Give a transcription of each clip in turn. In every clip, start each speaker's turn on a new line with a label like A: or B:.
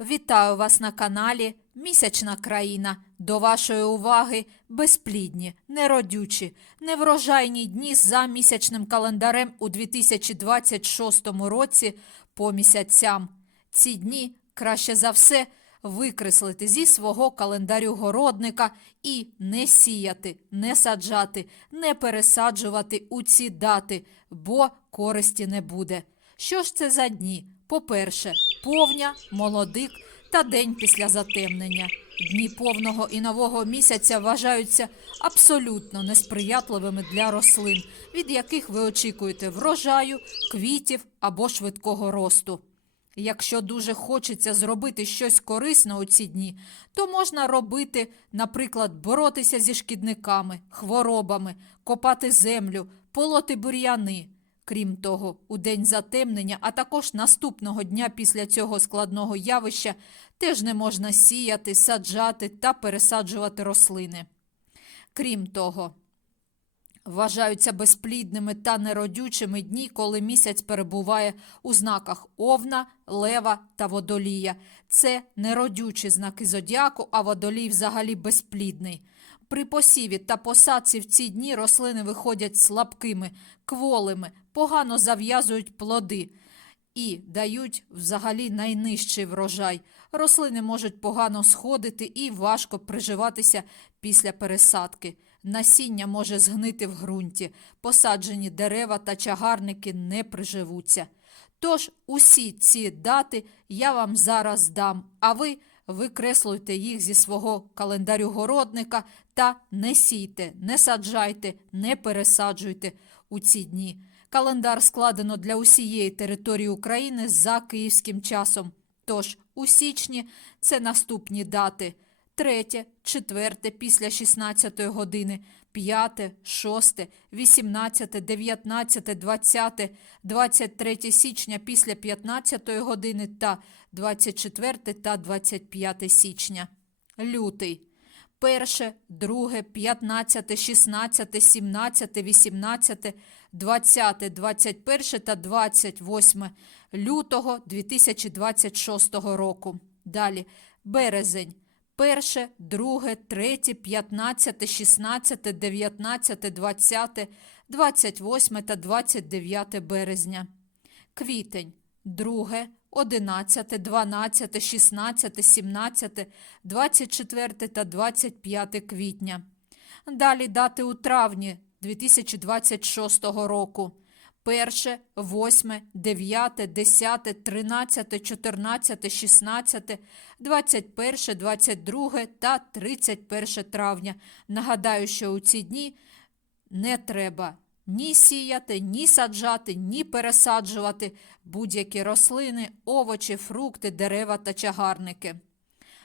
A: Вітаю вас на каналі Місячна країна. До вашої уваги безплідні, неродючі, неврожайні дні за місячним календарем у 2026 році по місяцям. Ці дні краще за все викреслити зі свого календарю городника і не сіяти, не саджати, не пересаджувати у ці дати, бо користі не буде. Що ж це за дні? По-перше, повня, молодик та день після затемнення. Дні повного і нового місяця вважаються абсолютно несприятливими для рослин, від яких ви очікуєте врожаю, квітів або швидкого росту. Якщо дуже хочеться зробити щось корисне у ці дні, то можна робити, наприклад, боротися зі шкідниками, хворобами, копати землю, полоти бур'яни. Крім того, у день затемнення, а також наступного дня після цього складного явища теж не можна сіяти, саджати та пересаджувати рослини. Крім того, вважаються безплідними та неродючими дні, коли місяць перебуває у знаках Овна, Лева та Водолія. Це неродючі знаки зодіаку, а водолій взагалі безплідний. При посіві та посадці в ці дні рослини виходять слабкими, кволими, погано зав'язують плоди і дають взагалі найнижчий врожай. Рослини можуть погано сходити і важко приживатися після пересадки. Насіння може згнити в ґрунті, посаджені дерева та чагарники не приживуться. Тож усі ці дати я вам зараз дам, а ви викреслюйте їх зі свого календарю городника та не сійте, не саджайте, не пересаджуйте у ці дні. Календар складено для усієї території України за київським часом. Тож у січні це наступні дати: 3, 4 після 16 години, 5, 6, 18, 19, 20, 23 січня після 15 години та 24 та 25 січня. Лютий. 1, 2, 15, 16, 17, 18, 20, 21 та 28 лютого 2026 року. Далі березень. 1, 2, 3, 15, 16, 19, 20, 28 та 29 березня. Квітень. 2, 11, 12, 16, 17, 24 та 25 квітня. Далі дати у травні 2026 року. 1, 8, 9, 10, 13, 14, 16, 21, 22 та 31 травня. Нагадаю, що у ці дні не треба ні сіяти, ні саджати, ні пересаджувати будь-які рослини, овочі, фрукти, дерева та чагарники.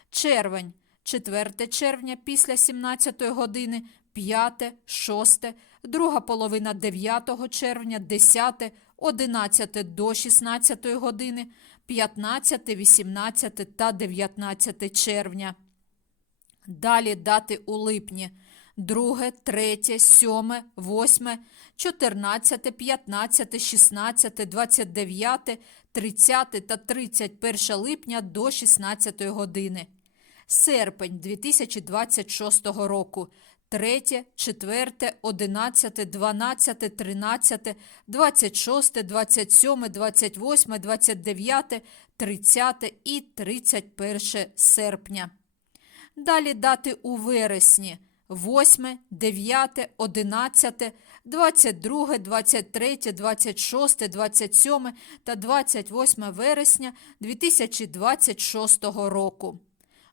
A: Червень. 4 червня після 17 години, 5, 6, друга половина 9 червня, 10, 11 до 16 години, 15, 18 та 19 червня. Далі дати у липні 2, 3, 7, 8, 14, 15, 16, 29, 30 та 31 липня до 16 години. Серпень 2026 року. 3, 4, 11, 12, 13, 26, 27, 28, 29, 30 і 31 серпня. Далі дати у вересні 8, 9, 11, 22, 23, 26, 27 та 28 вересня 2026 року.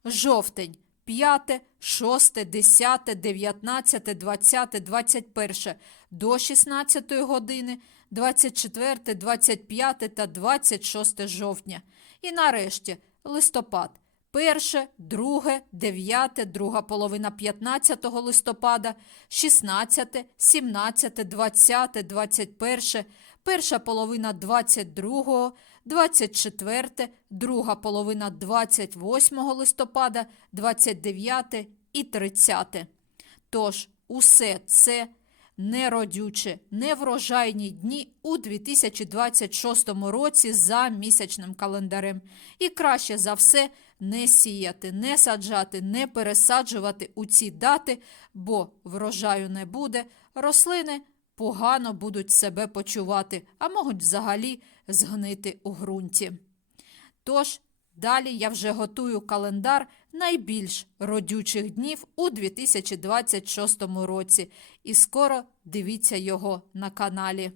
A: Жовтень 5, 6, 10, 19, 20, 21 до 16 години, 24, 25 та 26 жовтня. І нарешті листопад. 1, 2, 9, друга половина 15 листопада, 16, 17, 20, 21, перша половина 22, 24, друга половина 28 листопада, 29 і 30. Тож, усе це неродючі, неврожайні дні у 2026 році за місячним календарем. І краще за все не сіяти, не саджати, не пересаджувати у ці дати, бо врожаю не буде, рослини погано будуть себе почувати, а можуть взагалі згнити у ґрунті. Тож, далі я вже готую календар найбільш родючих днів у 2026 році. І скоро дивіться його на каналі.